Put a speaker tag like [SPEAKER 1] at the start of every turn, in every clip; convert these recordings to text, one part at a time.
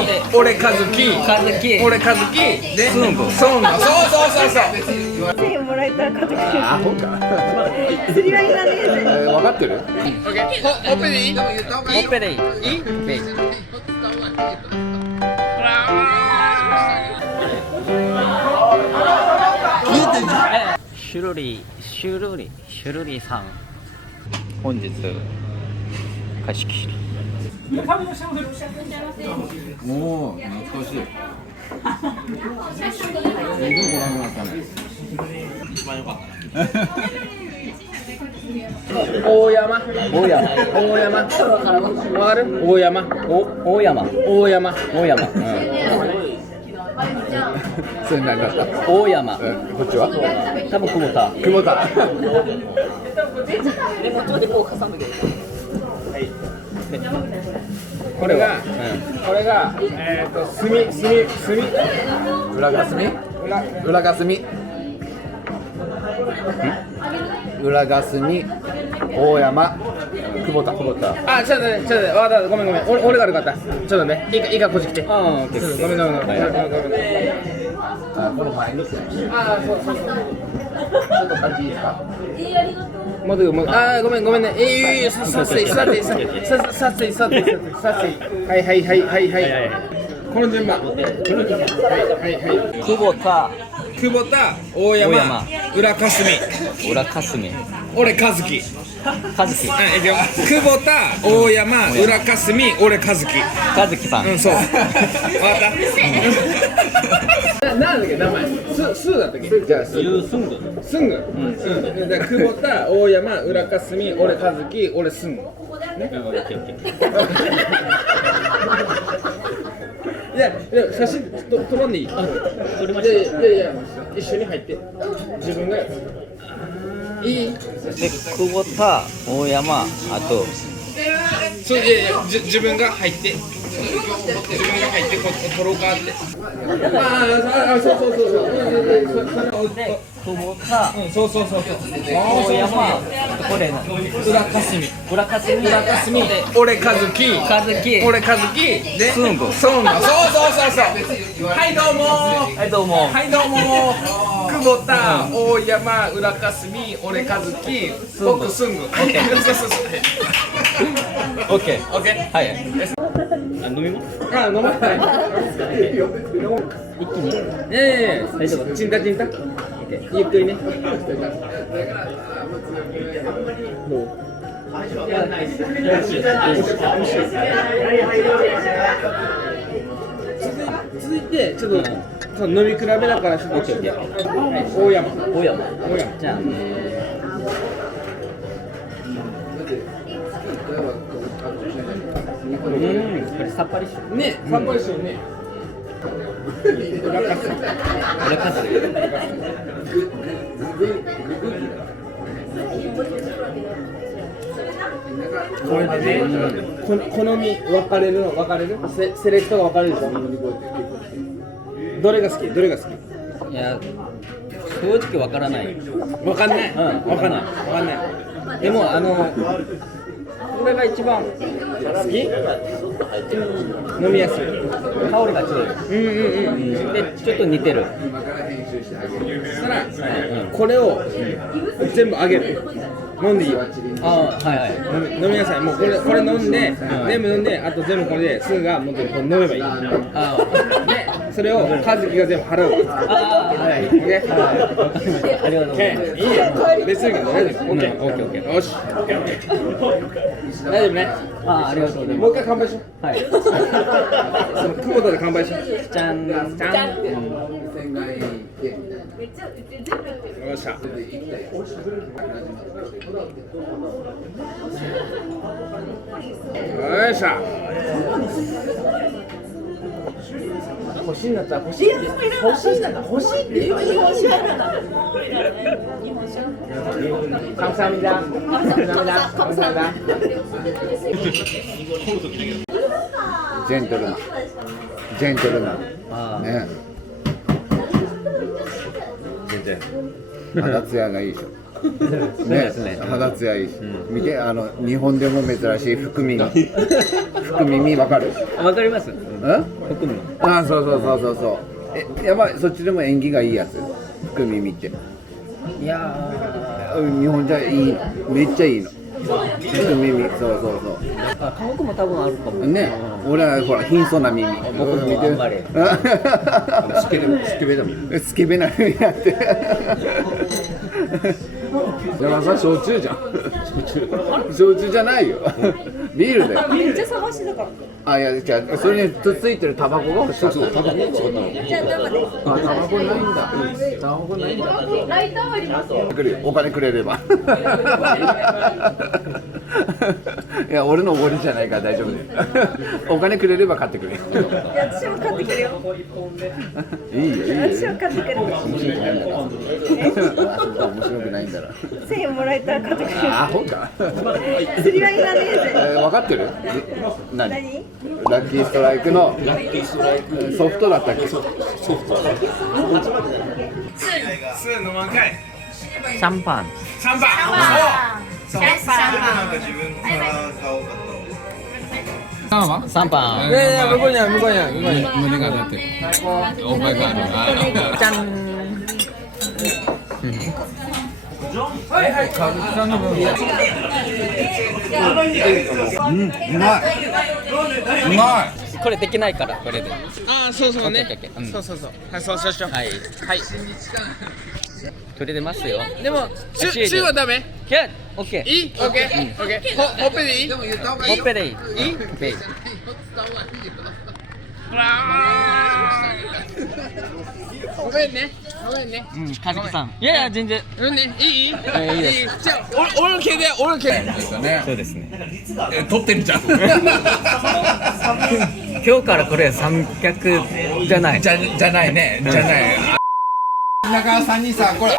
[SPEAKER 1] み俺和樹。
[SPEAKER 2] 和樹。
[SPEAKER 1] 俺和樹。で
[SPEAKER 2] スンゴ
[SPEAKER 1] そう。そうそうそうそう。
[SPEAKER 3] 1000円もらえたら家族
[SPEAKER 4] アホか
[SPEAKER 3] 釣りはいらね
[SPEAKER 4] 分かってる
[SPEAKER 1] ほほっぺでいい
[SPEAKER 2] ほっぺでいいいいシュルリシュルリシュルリさん本日貸し切り
[SPEAKER 4] おお懐かしい全然ご覧になったね
[SPEAKER 1] 大山
[SPEAKER 2] 大山
[SPEAKER 1] 大山わかる大山
[SPEAKER 2] 大山
[SPEAKER 1] 大山
[SPEAKER 2] 大山、
[SPEAKER 4] それ何だった
[SPEAKER 2] 大山
[SPEAKER 4] こっちは
[SPEAKER 2] 多分久保田
[SPEAKER 4] 久保田
[SPEAKER 1] これがこれがえっと墨墨墨
[SPEAKER 4] 裏霞？
[SPEAKER 1] 裏。
[SPEAKER 4] 裏霞？裏霞？大山？久保田。久保田。
[SPEAKER 1] あちょっとねちょっとねわかったごめんごめん。俺俺が悪かった。ちょっとねいいかいいかこっち来て。
[SPEAKER 2] ああオッケ
[SPEAKER 1] ちょっと
[SPEAKER 2] ー
[SPEAKER 1] ごめんごめんごめん。
[SPEAKER 2] はい。
[SPEAKER 1] ごめんごめんごめん
[SPEAKER 4] あこの前にちょ
[SPEAKER 1] あそうそう。そう
[SPEAKER 4] っと感じいいですか？
[SPEAKER 1] もうでもうあーごめんごめんね。えいいいはい。はいはいはいはい。この順番。この順番はいはいはい。
[SPEAKER 2] 久保田。
[SPEAKER 1] 久保田大山。
[SPEAKER 2] 大山。
[SPEAKER 1] 裏霞
[SPEAKER 2] 裏霞
[SPEAKER 1] 俺和樹。
[SPEAKER 2] 和樹。
[SPEAKER 1] あいくよ。久保田大山裏霞俺和樹。
[SPEAKER 2] 和樹さん、
[SPEAKER 1] うんそう。わかった？だっけ名前すすだったっけ？
[SPEAKER 4] じゃあす
[SPEAKER 2] ユースンド
[SPEAKER 1] すんぐうん。だから久保田大山裏霞俺和樹俺すんぐいやいや写真と撮らんでいい？撮りました。いやいやいや一緒に入って自分がいい？
[SPEAKER 2] で久保田大山あと。
[SPEAKER 1] そういやいやじ自分が入って自分が入ってこう撮ろうかって。あああそうそうそう。そうそうんそうそうそうそう
[SPEAKER 2] 大山これ
[SPEAKER 1] 裏霞。
[SPEAKER 2] 裏霞裏霞。で
[SPEAKER 1] 俺和樹。
[SPEAKER 2] 和樹。
[SPEAKER 1] 俺和樹。で
[SPEAKER 2] スンゴ
[SPEAKER 1] そうなのそうそうそうそう。はいどうも。
[SPEAKER 2] はいどうも。
[SPEAKER 1] はいどうも。久保田大山裏霞。俺和樹。僕すんぐそうそうそう。
[SPEAKER 2] オッケー
[SPEAKER 1] オッケー
[SPEAKER 2] はい。あ飲みます？
[SPEAKER 1] あ飲まない。
[SPEAKER 2] 一気に？
[SPEAKER 1] いやいやいや
[SPEAKER 2] 大丈夫？
[SPEAKER 1] チンタチンタゆっくりね続いてちょっとその飲み比べだからちょっと
[SPEAKER 2] オッケーオッケー
[SPEAKER 1] はい大山。
[SPEAKER 2] 大山。
[SPEAKER 1] 大山。
[SPEAKER 2] じゃあうん。これさっぱりしよう
[SPEAKER 1] ねさっぱりしてるね裏かす
[SPEAKER 2] 裏霞
[SPEAKER 1] これでねこ好み分かれるの分かれる？セセレクトが分かれるでしょ？どれが好き？どれが好き？
[SPEAKER 2] いや正直わからない。
[SPEAKER 1] 分かんない、
[SPEAKER 2] うん
[SPEAKER 1] 分かんない。分かんない。
[SPEAKER 2] でもあのこれが一番。
[SPEAKER 1] 好き？飲みやすい。
[SPEAKER 2] 香りが強い。
[SPEAKER 1] うんうんうん。
[SPEAKER 2] でちょっと似てる。
[SPEAKER 1] そしたら、これを全部あげる。飲んでいい？よ
[SPEAKER 2] あはいはい。
[SPEAKER 1] 飲み飲みなさい。もうこれこれ飲んで、全部飲んであと全部これですぐがもうこう飲めばいい。
[SPEAKER 2] あ
[SPEAKER 1] でそれを和樹が全部払う。
[SPEAKER 2] はい。ありがとうございます。
[SPEAKER 1] いいよ。大丈夫オッケー
[SPEAKER 2] うんオッケーオッケー
[SPEAKER 1] よし。大丈夫ね。
[SPEAKER 2] あありがとうござい
[SPEAKER 1] もう
[SPEAKER 2] ま
[SPEAKER 1] 一回乾杯しよう。
[SPEAKER 2] すはい。
[SPEAKER 1] その久保田で乾杯しよう。
[SPEAKER 2] じゃん。
[SPEAKER 1] じゃん。よっしゃ。よいしょ欲しいんだったら欲しいって欲しいんだったら欲しいって言えばいい감사합니다 감사합니다 감사합니다
[SPEAKER 4] ジェントルマンジェントルマン
[SPEAKER 2] ああ
[SPEAKER 4] ね全然肌ツヤがいいでしょ
[SPEAKER 2] そう
[SPEAKER 4] ね
[SPEAKER 2] ですね。
[SPEAKER 4] 肌ツヤいいし、見てあの日本でも珍しい福耳福耳わかる？
[SPEAKER 2] わかります。
[SPEAKER 4] うん
[SPEAKER 2] 含む
[SPEAKER 4] ああそうそうそうそうそう。えやばいそっちでも縁起がいいやつ？福耳って。
[SPEAKER 2] いや
[SPEAKER 4] うん日本じゃいいめっちゃいいの。福耳そうそうそう。
[SPEAKER 2] ーあ韓国も多分あるかも。
[SPEAKER 4] ね、俺はほら貧相な耳。
[SPEAKER 2] 僕も
[SPEAKER 4] 見て
[SPEAKER 2] 頑張れ
[SPEAKER 4] スケベスケベな耳。スケベな耳やって。だからさ焼酎じゃん。焼酎じゃないよ。ビールだよ。
[SPEAKER 3] めっちゃ探してたから
[SPEAKER 4] あいやじゃあそれにつっついてるタバコが欲しかった。タバコ
[SPEAKER 3] じゃあ生で
[SPEAKER 4] あタバコないんだ。タバコないんだ。
[SPEAKER 3] ライターあります
[SPEAKER 4] よお金くれれば。いや俺のおごりじゃないから大丈夫だよ。お金くれれば買ってくれ。
[SPEAKER 3] いや私も買ってくるよ
[SPEAKER 4] いいよいいよ。
[SPEAKER 3] 私は買ってくる
[SPEAKER 4] 面白くないんだから。面白くないんだから。
[SPEAKER 3] 1000円もらえたら買ってくる
[SPEAKER 4] アホか。
[SPEAKER 3] 釣りはいらねえぜ
[SPEAKER 4] えー、分かってる？何？
[SPEAKER 3] 何？
[SPEAKER 4] ラッキーストライクのソフトだったっけ？
[SPEAKER 1] すぐ飲まんかい
[SPEAKER 2] シャンパン
[SPEAKER 1] なんか自分の体が多かった
[SPEAKER 2] シャンパン
[SPEAKER 1] いやいや向こうにある向こうにある向こうにある
[SPEAKER 5] 胸が鳴ってる。お前があるな。
[SPEAKER 2] じゃん
[SPEAKER 1] はいはいカズさんの分
[SPEAKER 4] うん、うまい。うまい。
[SPEAKER 2] これできないからこれで
[SPEAKER 1] ああそうそうね
[SPEAKER 2] オッケーオッケーうん
[SPEAKER 1] そうそうそうはいそうそうしよう
[SPEAKER 2] はい
[SPEAKER 1] はい
[SPEAKER 2] 取れてますよ。
[SPEAKER 1] でもチュチューはダメ。
[SPEAKER 2] キャッオッケー。
[SPEAKER 1] いい？オッケー。オッケー。ほほっぺでいい？
[SPEAKER 2] ほっぺでいい。いい？でいい。
[SPEAKER 1] ごめんね。ごめんね。
[SPEAKER 2] うんかずきさん。いやいや全然。
[SPEAKER 1] うんね。いい？いい？い
[SPEAKER 2] いいです。
[SPEAKER 1] じゃあ俺俺の毛で俺の毛で。
[SPEAKER 2] そうですね。
[SPEAKER 5] え、撮ってるじゃん。
[SPEAKER 2] 今日からこれ三脚じゃない。
[SPEAKER 5] じゃ、じゃないね。じゃない。中川さんにさ、これ。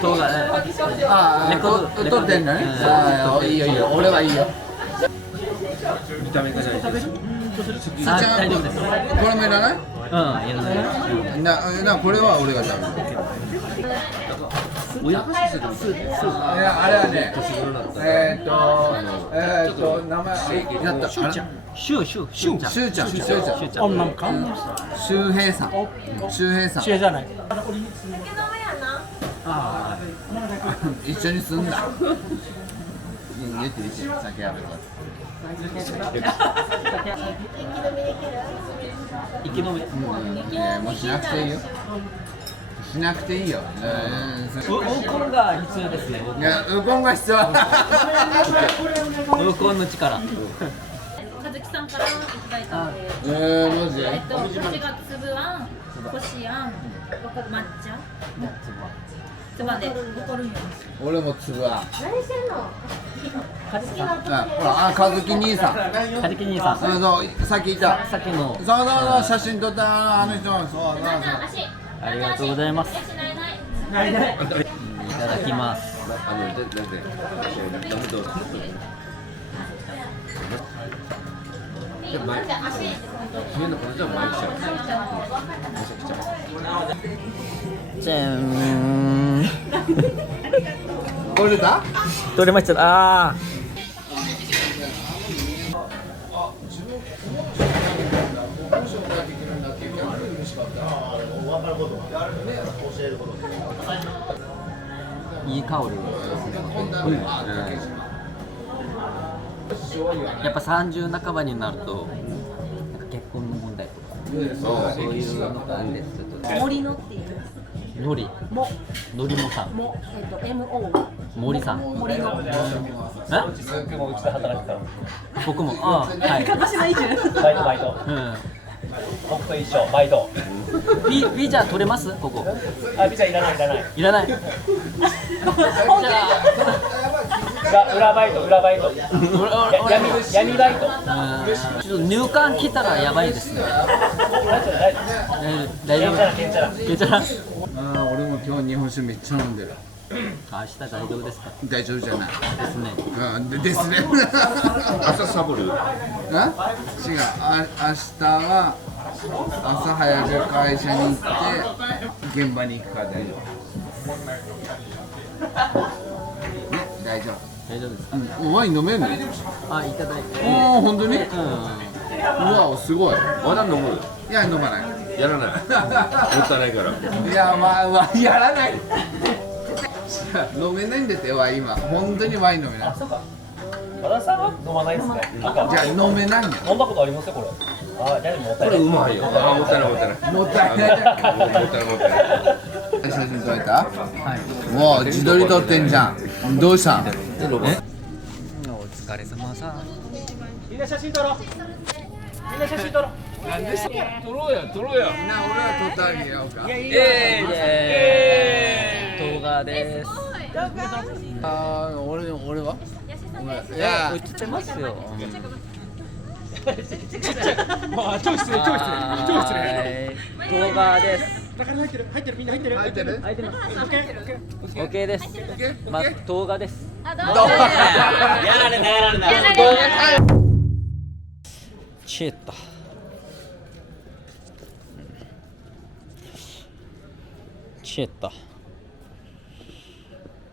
[SPEAKER 2] そうだね
[SPEAKER 4] ああ、と撮ってんだね。ああ、い。い。よい。い。よ。俺はい。い。よ。
[SPEAKER 2] あ大丈夫です
[SPEAKER 4] これもい。らない？
[SPEAKER 2] うんない
[SPEAKER 4] な、なこれは俺が食べる。いやあれはね、えーっと、えーっと名前やった。シュウちゃん。
[SPEAKER 2] シュウシュウシュウちゃん
[SPEAKER 4] シュウちゃん。シュウちゃん。
[SPEAKER 2] シュウちゃん女の子
[SPEAKER 4] 周平さん。周平さん。
[SPEAKER 2] じゃない
[SPEAKER 4] 一緒に住んだ。言って言って酒やるから。
[SPEAKER 2] 生き延び
[SPEAKER 4] うん。いやもうしなくていいよ。しなくていいよ。
[SPEAKER 2] ウウコンが必要ですね
[SPEAKER 4] いや、ウコンが必要。
[SPEAKER 2] ウコンの力
[SPEAKER 6] かずきさん。からいただいたので、
[SPEAKER 4] えー、マジ
[SPEAKER 6] えっと、私が粒あん、こしあん。抹茶、抹茶、つばで怒るんよ。
[SPEAKER 4] 俺もつぶあん。
[SPEAKER 6] 何してんの？
[SPEAKER 4] あ、ほら、あ、かずき兄さん。
[SPEAKER 2] カジキ兄さん
[SPEAKER 4] あそう、さっきいた。
[SPEAKER 2] さっきの
[SPEAKER 4] そうそうそう、写真撮ったあのあの人もそうそう
[SPEAKER 6] あ足。
[SPEAKER 2] ありがとうございます
[SPEAKER 6] 足ないない。
[SPEAKER 2] いただきます
[SPEAKER 4] あの、で、で、で、
[SPEAKER 6] じゃあ足。
[SPEAKER 2] じゃん
[SPEAKER 4] これだ。
[SPEAKER 2] 取れました。あー。いい香りやっぱ30半ばになるとなんか結婚の問題とかそう。いうのがあるんです。
[SPEAKER 6] 森のっていう。
[SPEAKER 2] のり
[SPEAKER 6] も、
[SPEAKER 2] のりもさん。
[SPEAKER 6] も、えっと、M O。
[SPEAKER 2] 森さん。
[SPEAKER 6] 森の。
[SPEAKER 2] え？僕もあはい。
[SPEAKER 6] 私の一種。
[SPEAKER 7] バイトバイト。
[SPEAKER 2] うん。
[SPEAKER 7] 僕と一緒。バイト。
[SPEAKER 2] ビビザ取れます？ここ。
[SPEAKER 7] あビザいらないいらない。
[SPEAKER 2] いらない。じゃ
[SPEAKER 7] 裏裏バイト裏バイト。闇闇バイト。
[SPEAKER 2] うん。ちょっと入管来たらやばいですね。
[SPEAKER 7] 大丈夫。大丈夫。ケンチャラケンチャラ。
[SPEAKER 2] 夫けちゃら
[SPEAKER 4] も今日日本酒めっちゃ飲んでる。
[SPEAKER 2] 明日大丈夫ですか？
[SPEAKER 4] 大丈夫じゃない。
[SPEAKER 2] ですね。
[SPEAKER 4] うんでですね。
[SPEAKER 5] 朝サボる？
[SPEAKER 4] あ違う。あ明日は朝早く会社に行って現場に行くから大丈夫。ね？大丈
[SPEAKER 2] 大丈夫ですか？
[SPEAKER 4] 夫、うん、ワイン飲めんの？
[SPEAKER 2] あいただいて。
[SPEAKER 4] おお本当に？う
[SPEAKER 2] うん
[SPEAKER 4] わすごい。
[SPEAKER 5] まだ飲む？
[SPEAKER 4] いや飲まない
[SPEAKER 5] やらない。もったいないから。
[SPEAKER 4] いやまあまあやらない。飲めないんだってワイン今本当にワイン飲めない。
[SPEAKER 7] そうか和田さんは飲まないですね。
[SPEAKER 4] じゃあ飲めないんや
[SPEAKER 7] 飲んだことありますよこれ。あじゃあもったいない。
[SPEAKER 5] これうまいよ。あもったいないもったいない。
[SPEAKER 4] もったいない。
[SPEAKER 5] もったいない。もったいない。
[SPEAKER 4] 写真撮れたはい。わあ自撮り撮ってんじゃんどうしたん
[SPEAKER 2] お疲れ様さん
[SPEAKER 7] みんな写真撮ろうみんな写真撮ろう。
[SPEAKER 5] 撮ろうや撮ろうや。
[SPEAKER 4] みんな俺は撮ってあげようか。
[SPEAKER 2] 動画です。
[SPEAKER 4] あー俺俺は？いや
[SPEAKER 2] 映ってますよ。
[SPEAKER 7] まあ超失礼超失礼超失礼
[SPEAKER 2] はい。動画です
[SPEAKER 7] 中に入ってる入ってる。みんな入ってる。
[SPEAKER 4] 入ってる。
[SPEAKER 2] 入ってます。
[SPEAKER 4] オッケー。オ
[SPEAKER 2] ま
[SPEAKER 4] ッケー。
[SPEAKER 2] 動画です。
[SPEAKER 6] あどうぞ
[SPEAKER 2] やられたやられた。
[SPEAKER 6] やられた。
[SPEAKER 2] チェッタチェッタ